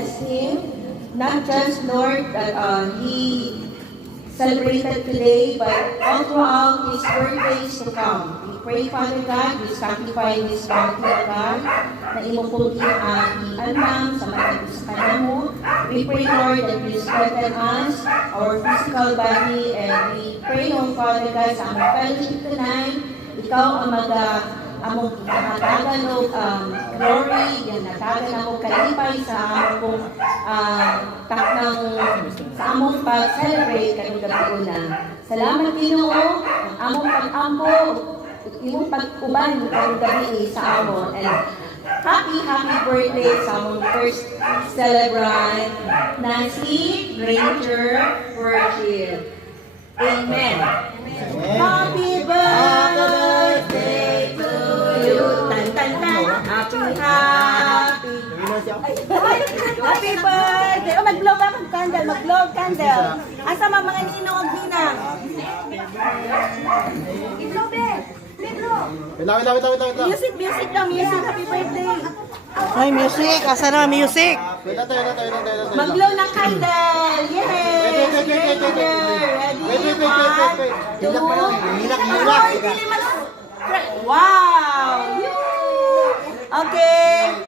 bless him. Not just, Lord, that he celebrated today, but all throughout his birthdays to come. We pray, Father God, we sanctify this bounty of God, na imuputi ang ianam sa matagos sa kanya mo. We pray, Lord, that you strengthen us, our physical body, and we pray, oh Father God, sa aming fellowship tonight, ikaw ang among nakatagan o glory, yan natagan ako kalipay sa among taknang sa among pag-celebrate kanong gabi una. Salamat Ginoo, ang among pag-ampo, imong pag-uban kanong gabi sa amon. And happy birthday sa among first celebrant na si Ranger Virgil. Amen. Happy birthday to you. Tan tan tan. Happy birthday. Oh, mag-blow ba? Mag-candle. Mag-blow candle. Asa mga ninong og ninang? I-blow be. Wait. Music daw. Music. Happy birthday. Ay, music. Asa na music? Mag-blow ng candle. Yay! Ready? 1, 2, 3. Wow! Okay.